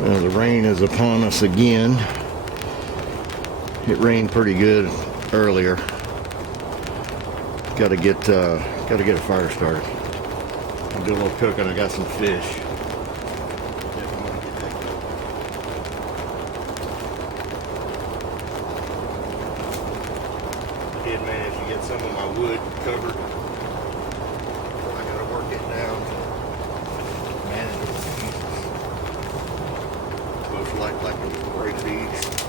Well, the rain is upon us again. It rained pretty good earlier. Got to get a fire started. I'll do a little cooking. I got some fish. I did manage to get some of my wood covered. I got to work it down to manageable pieces. Most likely I can break these.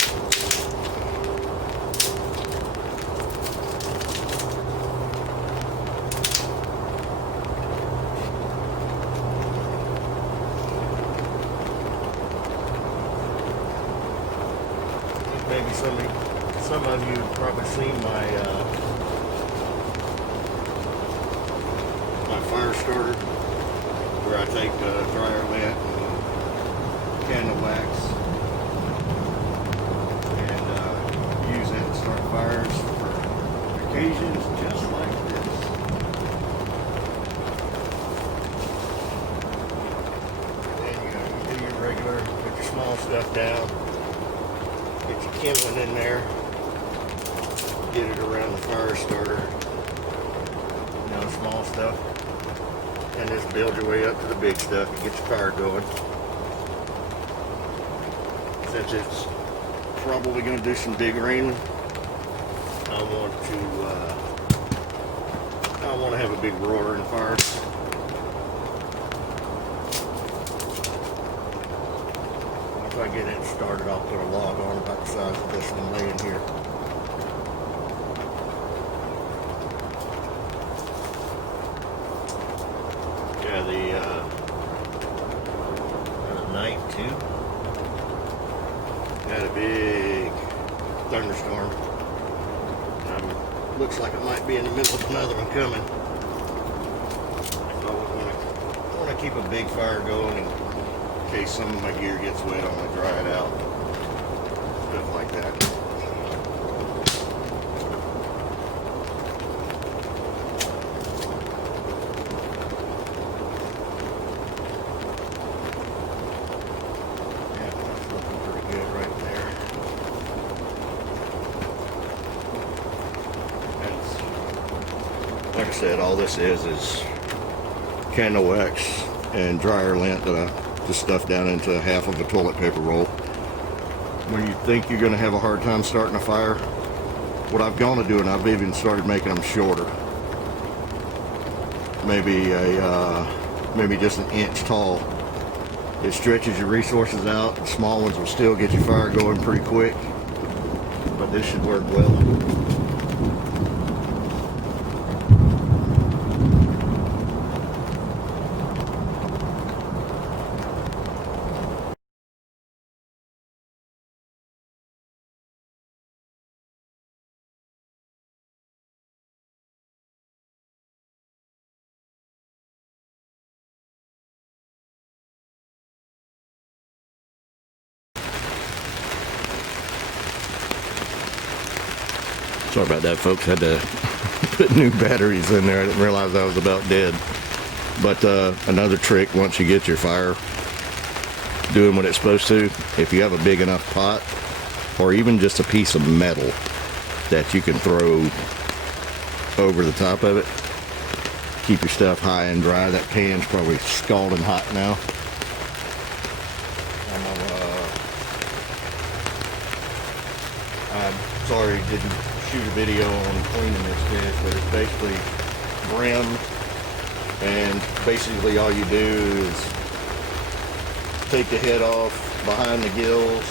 Maybe some of you have probably seen my my fire starter, where I take dryer lint and candle wax and use it to start fires for occasions just like this. And then you do your regular, put your small stuff down. Get your kindling in there, get it around the fire starter, small stuff, and just build your way up to the big stuff and get your fire going. Since it's probably going to do some big rain, I want to have a big roaring fire. Once I get it started, I'll put a log on about the size of this one laying here. Yeah, the night too had a big thunderstorm. Looks like it might be in the middle of another one coming. So I want to keep a big fire going in case some of my gear gets wet. I want to dry it out, stuff like that. Like I said, all this is candle wax and dryer lint that I just stuffed down into half of a toilet paper roll. When you think you're going to have a hard time starting a fire, what I've gone to do, and I've even started making them shorter, maybe just an inch tall. It stretches your resources out. The small ones will still get your fire going pretty quick, but this should work well. Sorry about that, folks. Had to put new batteries in there. I didn't realize I was about dead. But another trick, once you get your fire doing what it's supposed to, if you have a big enough pot, or even just a piece of metal that you can throw over the top of it, keep your stuff high and dry. That pan's probably scalding hot now. I'm sorry, didn't shoot a video on cleaning this fish, but it's basically brim, and basically all you do is take the head off behind the gills,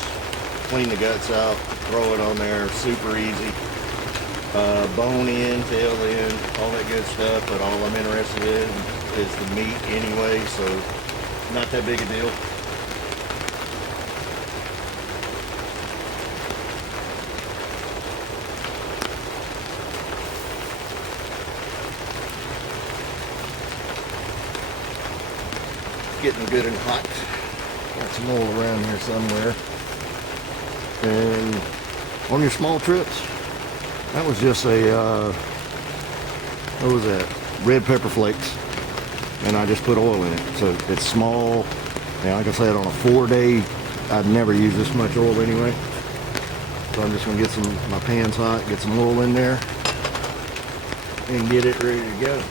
clean the guts out, throw it on there, super easy. Bone in, tail in, all that good stuff, but all I'm interested in is the meat anyway, so not that big a deal. Getting good and hot. Got some oil around here somewhere. And on your small trips, that was just a, what was that? Red pepper flakes. And I just put oil in it. So it's small. And like I said, on a 4-day I'd never use this much oil anyway. So I'm just gonna get my pan's hot, get some oil in there, and get it ready to go.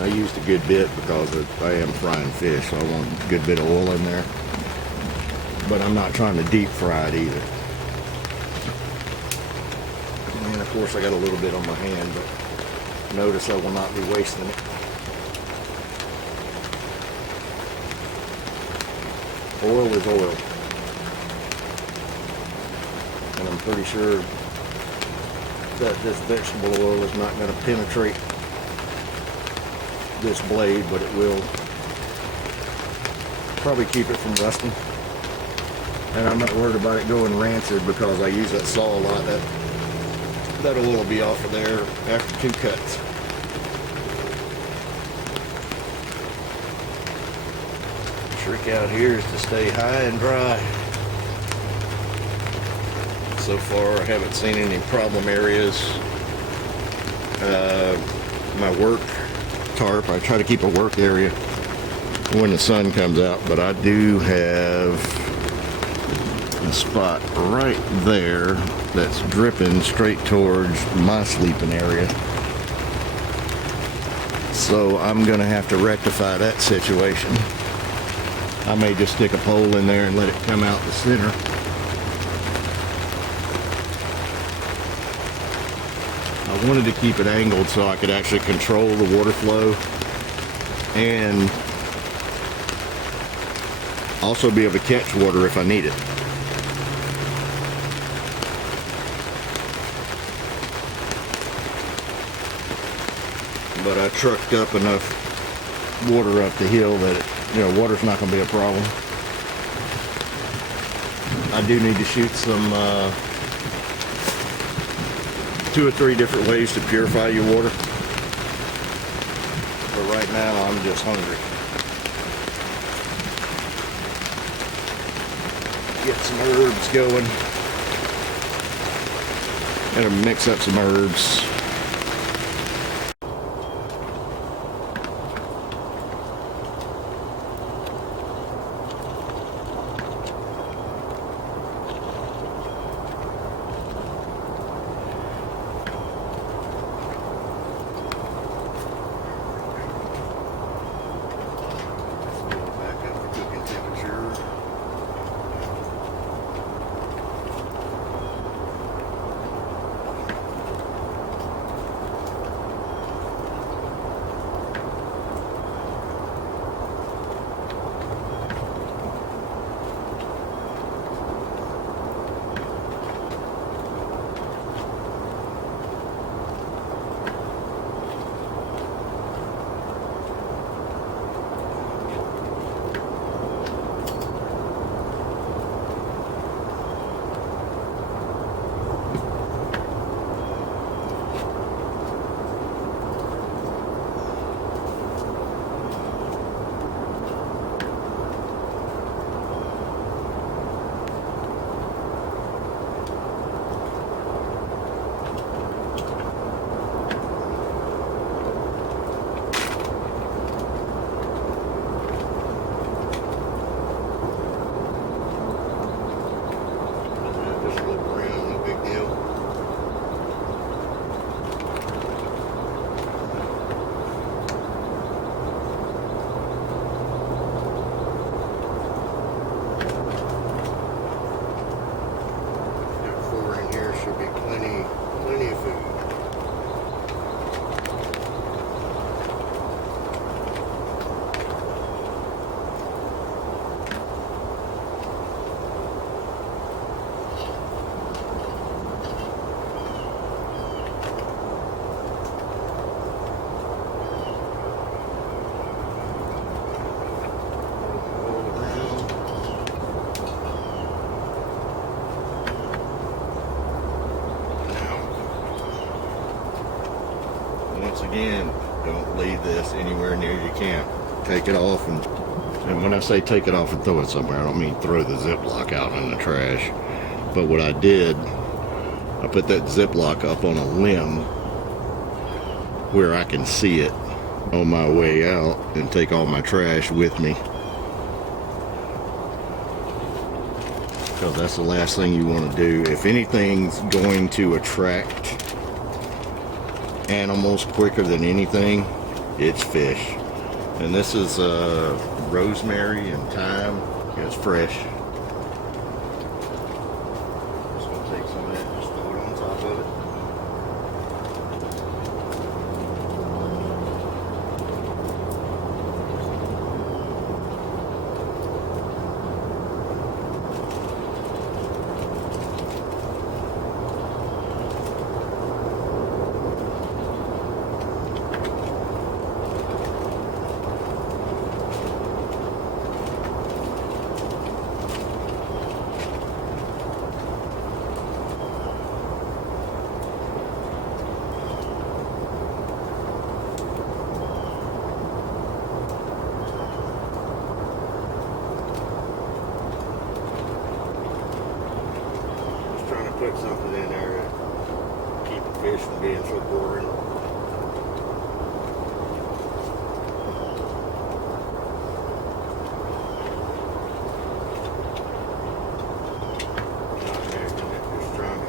I used a good bit because I am frying fish, so I want a good bit of oil in there. But I'm not trying to deep fry it either. And of course I got a little bit on my hand, but notice I will not be wasting it. Oil is oil. And I'm pretty sure that this vegetable oil is not going to penetrate this blade, but it will probably keep it from rusting. And I'm not worried about it going rancid because I use that saw a lot. That oil will be off of there after 2 cuts. Trick out here is to stay high and dry. So far I haven't seen any problem areas. My work tarp, I try to keep a work area when the sun comes out, but I do have a spot right there that's dripping straight towards my sleeping area. So I'm gonna have to rectify that situation. I may just stick a pole in there and let it come out the center. I wanted to keep it angled so I could actually control the water flow and also be able to catch water if I need it. But I trucked up enough water up the hill that water's not going to be a problem. I do need to shoot some 2 or 3 different ways to purify your water. But right now I'm just hungry. Get some herbs going. Gotta mix up some herbs. once again, don't leave this anywhere near your camp. Take it off, and when I say take it off and throw it somewhere, I don't mean throw the Ziploc out in the trash. But what I did, I put that Ziploc up on a limb where I can see it on my way out and take all my trash with me. Because that's the last thing you want to do. If anything's going to attract animals quicker than anything, it's fish. And this is rosemary and thyme. It's fresh. Just gonna take some of that and just throw it on top of it. Put something in there to keep the fish from being so boring. Just trying to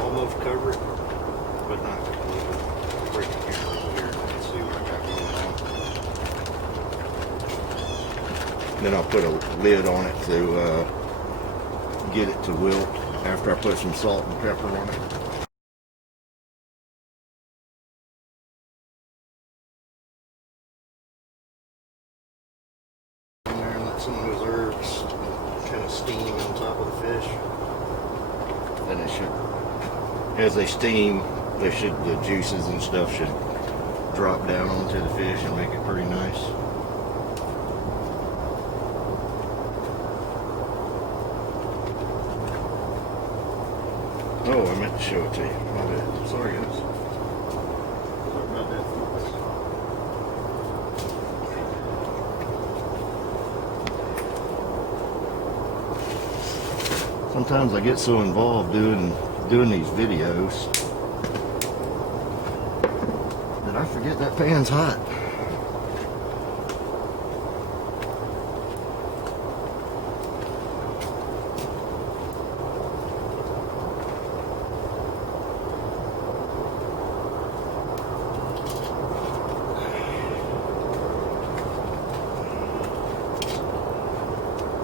almost cover it, but not completely. Break the camera over here and see what I got going on. Then I'll put a lid on it to get it to wilt after I put some salt and pepper on it. In there and let some of those herbs kind of steam on top of the fish. Then it should, as they steam, the juices and stuff should drop down onto the fish and make it pretty nice. Oh, I meant to show it to you. My bad. Sorry, guys. Sorry about that, folks. Sometimes I get so involved doing these videos that I forget that pan's hot.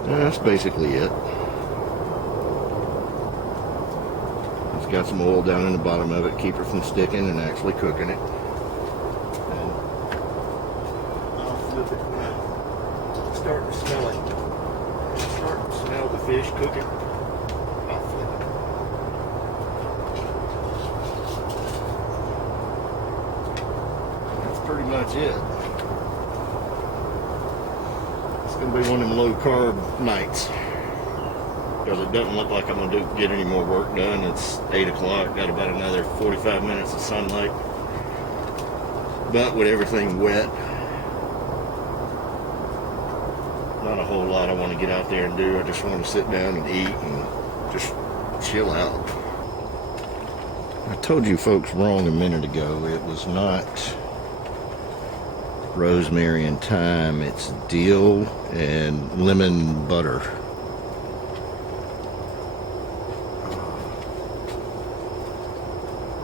That's basically it. It's got some oil down in the bottom of it, keep it from sticking and actually cooking it. And I'll flip it when I start to smell it. Start to smell the fish cooking. I'll flip it. That's pretty much it. Gonna be one of them low carb nights because it doesn't look like I'm gonna get any more work done. It's 8 o'clock, got about another 45 minutes of sunlight, but with everything wet, not a whole lot I want to get out there and do. I just want to sit down and eat and just chill out. I told you folks wrong a minute ago. It was not rosemary and thyme, it's dill and lemon butter.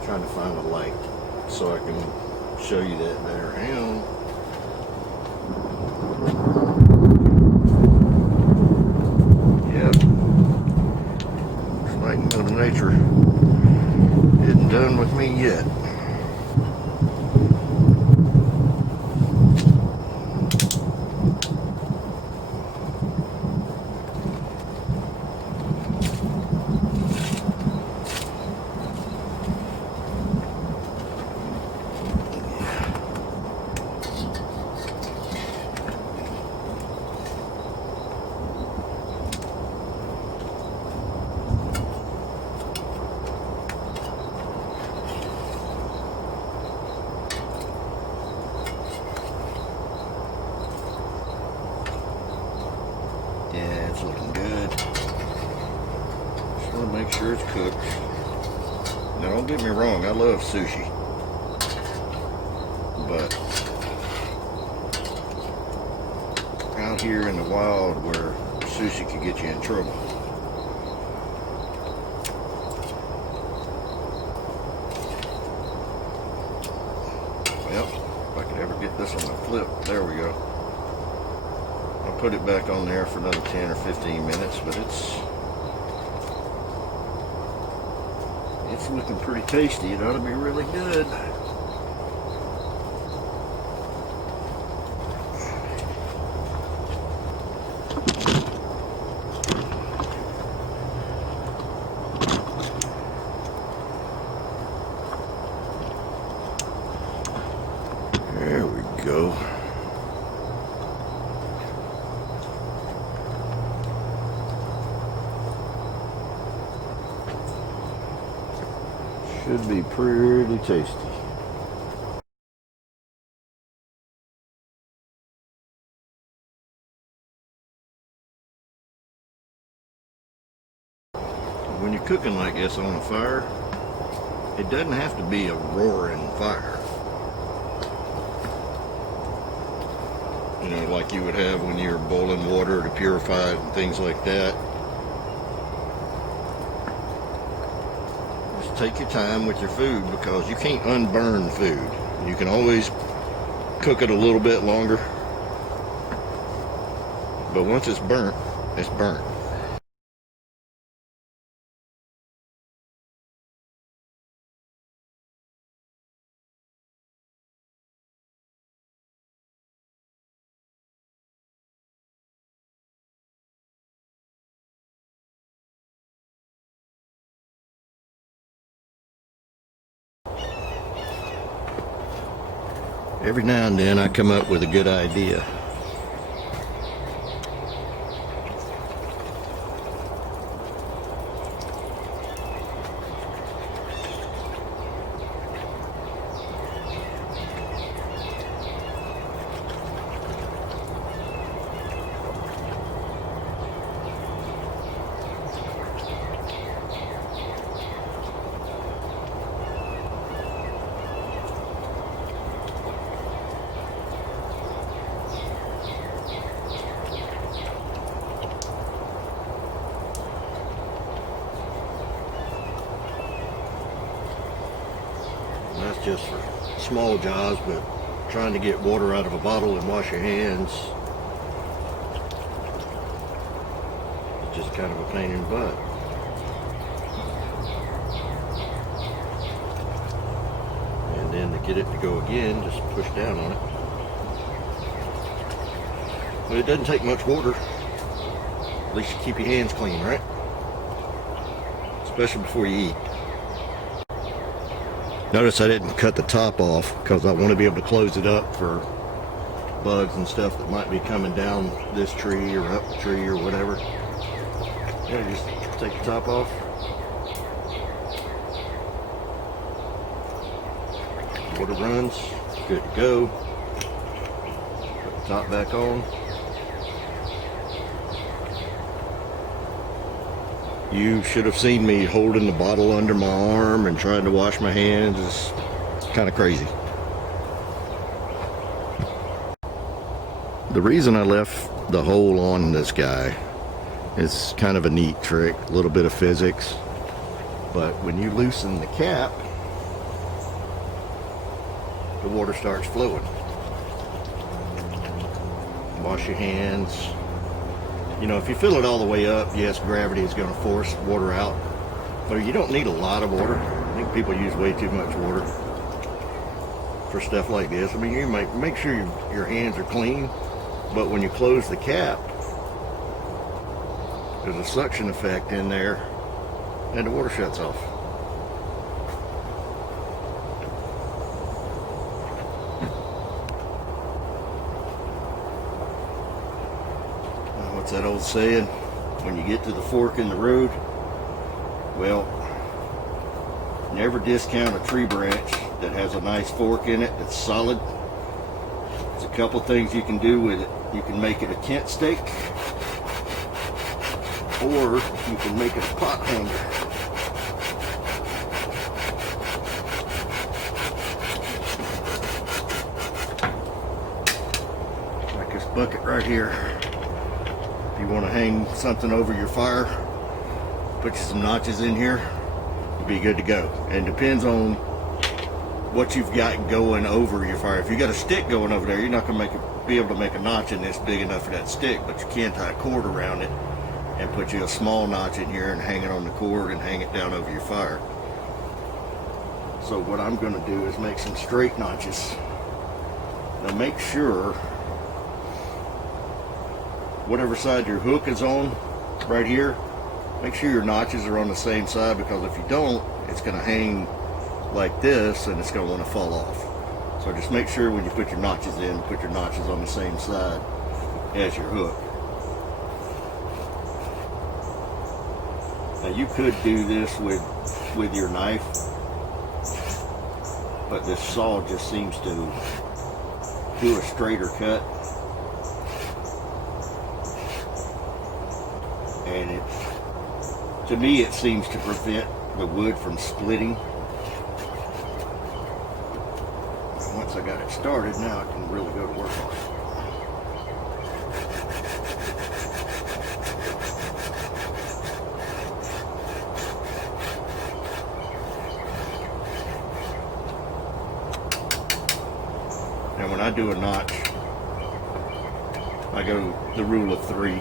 Trying to find a light so I can show you that better. Hang on. Yep. Looks like Mother Nature isn't done with me yet. it's cooked. Now don't get me wrong, I love sushi. But out here in the wild where sushi could get you in trouble. Well, if I could ever get this on the flip, there we go. I'll put it back on there for another 10 or 15 minutes, but it's looking pretty tasty. It ought to be really good. There we go. Should be pretty tasty. When you're cooking like this on a fire, it doesn't have to be a roaring fire. You know, like you would have when you're boiling water to purify it and things like that. Just take your time with your food, because you can't unburn food. You can always cook it a little bit longer, but once it's burnt, it's burnt. Every now and then I come up with a good idea. That's just for small jobs, but trying to get water out of a bottle and wash your hands, it's just kind of a pain in the butt. And then to get it to go again, just push down on it. But it doesn't take much water. At least you keep your hands clean, right? Especially before you eat. Notice I didn't cut the top off because I want to be able to close it up for bugs and stuff that might be coming down this tree or up the tree or whatever. Yeah, just take the top off. Water runs, good to go. Put the top back on. You should have seen me holding the bottle under my arm and trying to wash my hands. It's kind of crazy. The reason I left the hole on this guy is kind of a neat trick, a little bit of physics. But when you loosen the cap, the water starts flowing. Wash your hands. You know, if you fill it all the way up, yes, gravity is going to force water out, but you don't need a lot of water. I think people use way too much water for stuff like this. I mean, you might make sure your hands are clean, but when you close the cap, there's a suction effect in there, and the water shuts off. What's that old saying? When you get to the fork in the road, well, never discount a tree branch that has a nice fork in it that's solid. There's a couple things you can do with it. You can make it a tent stake, or you can make it a pot hanger. bucket right here. If you want to hang something over your fire, put you some notches in here, you'll be good to go. And depends on what you've got going over your fire. If you got a stick going over there, you're not going to be able to make a notch in this big enough for that stick, but you can tie a cord around it and put you a small notch in here and hang it on the cord and hang it down over your fire. So what I'm going to do is make some straight notches. Now make sure whatever side your hook is on right here, make sure your notches are on the same side, because if you don't, it's going to hang like this and it's going to want to fall off. So just make sure when you put your notches in, put your notches on the same side as your hook. Now you could do this with your knife, but this saw just seems to do a straighter cut. And to me, it seems to prevent the wood from splitting. And once I got it started, now I can really go to work on it. And when I do a notch, I go the rule of 3.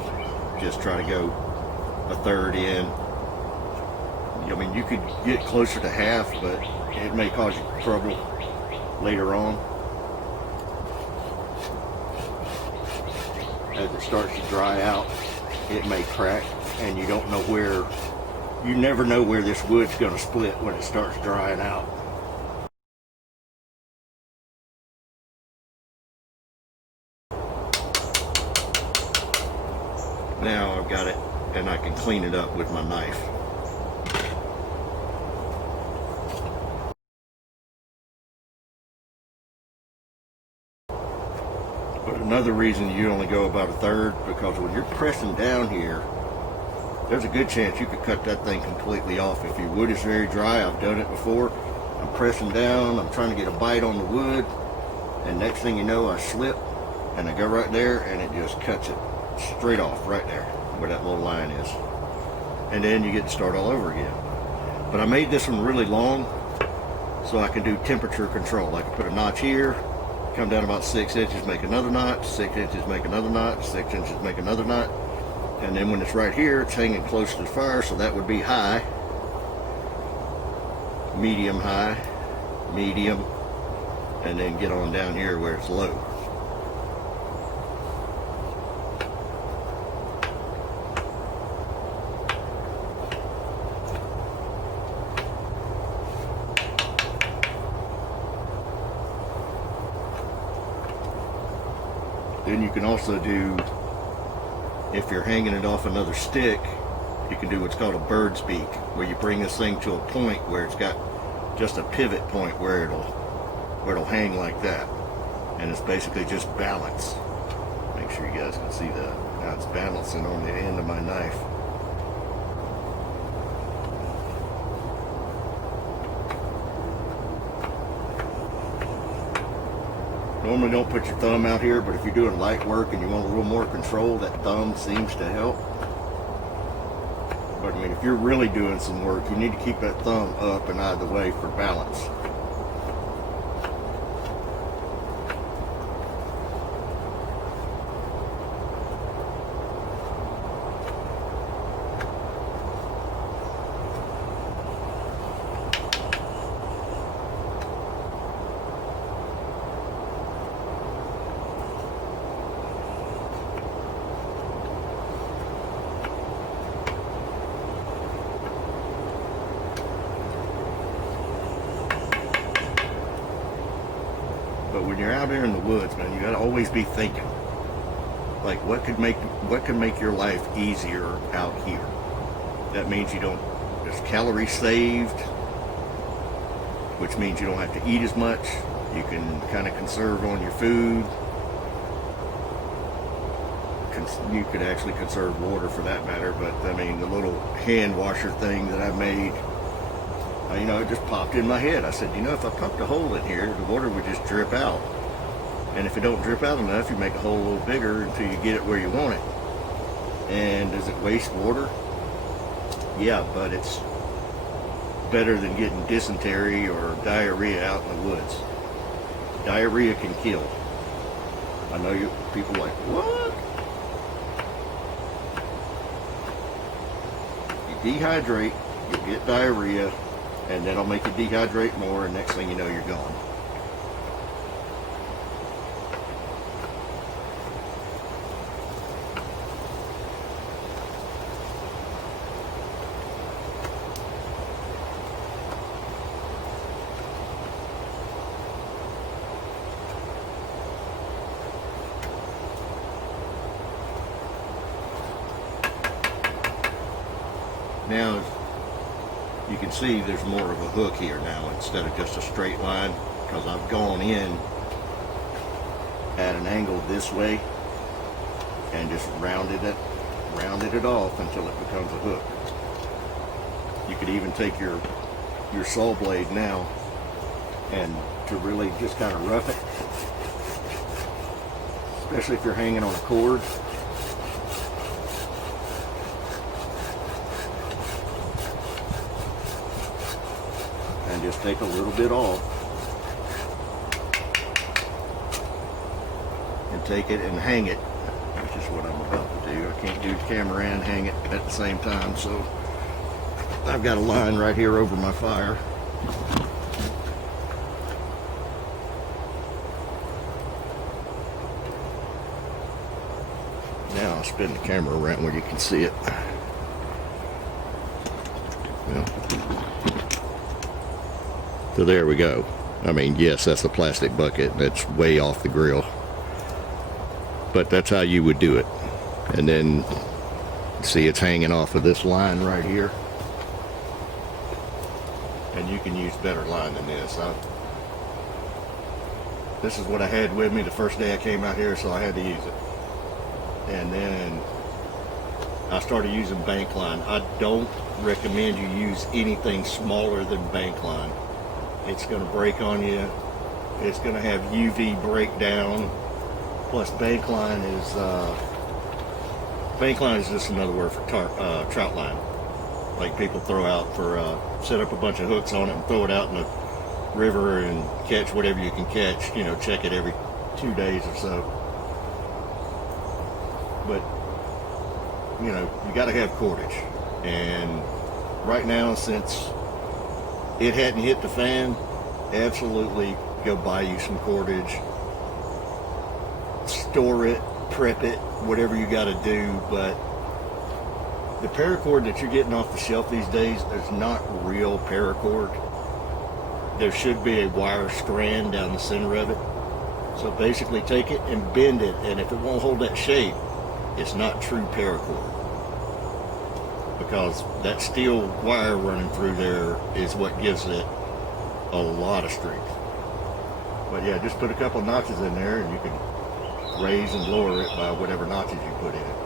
Just try to go a third in. I mean, you could get closer to half, but it may cause you trouble later on. As it starts to dry out, it may crack, and you don't know where, you never know where this wood's going to split when it starts drying out. Now I've got it, and I can clean it up with my knife. But another reason you only go about a third, because when you're pressing down here, there's a good chance you could cut that thing completely off. If your wood is very dry, I've done it before, I'm pressing down, I'm trying to get a bite on the wood, and next thing you know, I slip, and I go right there, and it just cuts it straight off right there where that little line is, and then you get to start all over again. But I made this one really long so I can do temperature control. I can put a notch here, come down about 6 inches, make another notch, 6 inches, make another notch, 6 inches, make another knot, and then when it's right here, it's hanging close to the fire, so that would be high, medium, and then get on down here where it's low. Then you can also do, if you're hanging it off another stick, you can do what's called a bird's beak, where you bring this thing to a point where it's got just a pivot point where it'll hang like that, and it's basically just balance. Make sure you guys can see that. Now it's balancing on the end of my knife. Normally don't put your thumb out here, but if you're doing light work and you want a little more control, that thumb seems to help. But I mean, if you're really doing some work, you need to keep that thumb up and out of the way for balance. But when you're out there in the woods, man, you gotta always be thinking, like, what could make your life easier out here? That means there's calories saved, which means you don't have to eat as much. You can kind of conserve on your food. You could actually conserve water for that matter, but I mean, the little hand washer thing that I made, it just popped in my head. I said, if I pumped a hole in here, the water would just drip out. And if it don't drip out enough, you make a hole a little bigger until you get it where you want it. And does it waste water? Yeah, but it's better than getting dysentery or diarrhea out in the woods. Diarrhea can kill. I know you people are like, what? You dehydrate, you'll get diarrhea, and that'll make you dehydrate more, and next thing you know, you're gone. Now, you can see there's more of a hook here now instead of just a straight line, because I've gone in at an angle this way and just rounded it off until it becomes a hook. You could even take your saw blade now and to really just kind of rough it, especially if you're hanging on a cord. And just take a little bit off and take it and hang it, which is what I'm about to do. I can't do the camera and hang it at the same time, so I've got a line right here over my fire. Now I'll spin the camera around where you can see it. Well, so there we go. I mean, yes, that's a plastic bucket. That's way off the grill. But that's how you would do it. And then, see, it's hanging off of this line right here. And you can use better line than this. This is what I had with me the first day I came out here, so I had to use it. And then I started using bank line. I don't recommend you use anything smaller than bank line. It's going to break on you. It's going to have UV breakdown. Plus, bank line is just another word for trout line. Like people throw out for set up a bunch of hooks on it and throw it out in the river and catch whatever you can catch. You know, check it every 2 days or so. But you know, you got to have cordage. And right now, since it hadn't hit the fan, absolutely go buy you some cordage, store it, prep it, whatever you got to do. But the paracord that you're getting off the shelf these days, there's not real paracord. There should be a wire strand down the center of it. So basically take it and bend it, and if it won't hold that shape, it's not true paracord. Because that steel wire running through there is what gives it a lot of strength. But yeah, just put a couple notches in there and you can raise and lower it by whatever notches you put in it.